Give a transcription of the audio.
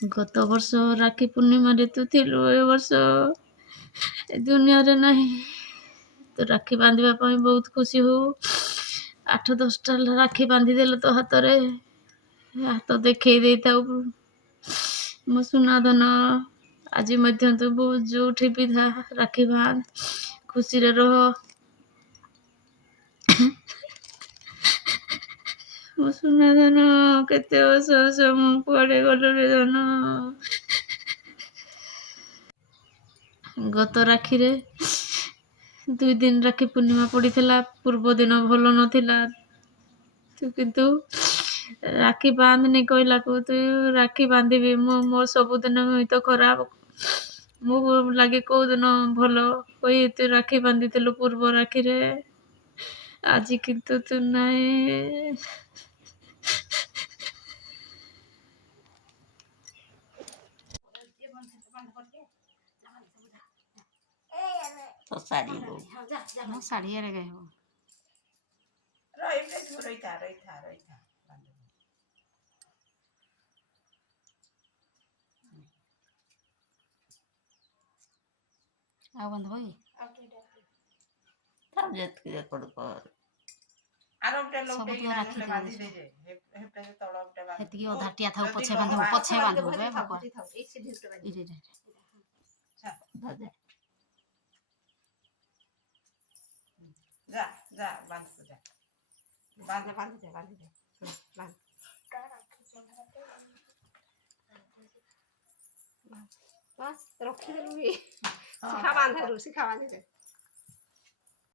ଗତ ବର୍ଷ ରାକ୍ଷୀ ପୂର୍ଣ୍ଣିମାରେ ତୁ ଥିଲୁ, ଏ ବର୍ଷ ଏ ଦୁନିଆରେ ନାହିଁ। ତ ରାକ୍ଷୀ ବାନ୍ଧିବା ପାଇଁ ବହୁତ ଖୁସି ହଉ। 8-10ଟା ରାକ୍ଷୀ ବାନ୍ଧିଦେଲେ ତୋ ହାତରେ, ହାତ ଦେଖେଇ ଦେଇଥାଉ ମୋ ସୁନା ଧନ। ଆଜି ମଧ୍ୟ ତୁ ଯୋଉଠି ବି ଥା ରାକ୍ଷୀ ବାନ୍ଧ, ଖୁସିରେ ରହ। ମୋ ସୁନା ଧନ, କେତେ ବର୍ଷ ମୁଁ କୁଆଡ଼େ ଗଲୁ ରେ ଧନ। ଗତ ରାକ୍ଷୀରେ 2 ଦିନ ରାକ୍ଷୀ ପୂର୍ଣ୍ଣିମା ପଡ଼ିଥିଲା, ପୂର୍ବ ଦିନ ଭଲ ନଥିଲା। ତୁ କିନ୍ତୁ ରାକ୍ଷୀ ବାନ୍ଧନି କହିଲାକୁ ତୁ ରାକ୍ଷୀ ବାନ୍ଧିବି ମୋ ସବୁଦିନ ତ ଖରାପ, ମୋ ଲାଗି କୋଉଦିନ ଭଲ କହି ତୁ ରାକ୍ଷୀ ବାନ୍ଧିଥିଲୁ ପୂର୍ବ ରାକ୍ଷୀରେ। ଆଜି କିନ୍ତୁ ତୁ ନାହିଁ। तो साड़ी लो ମୋ ଶାଢ଼ୀ ଆଡ଼େ ଗାଇବ। ଆଉ ବାନ୍ଧବ କି? तब जत के कर ସବୁ ତ ରାକ୍ଷୀ ସେତିକି ଅଧାଟିଆ ଥାଉ, ପଛେ ବାନ୍ଧିବୁ, ପଛେ ବାନ୍ଧିବୁ ବେ ଭଗବାନ। जा जा बांध को जा बांध बांध दे बांध दे बांध बस रखी दे लुई सिखा बांध दे सिखा बांध दे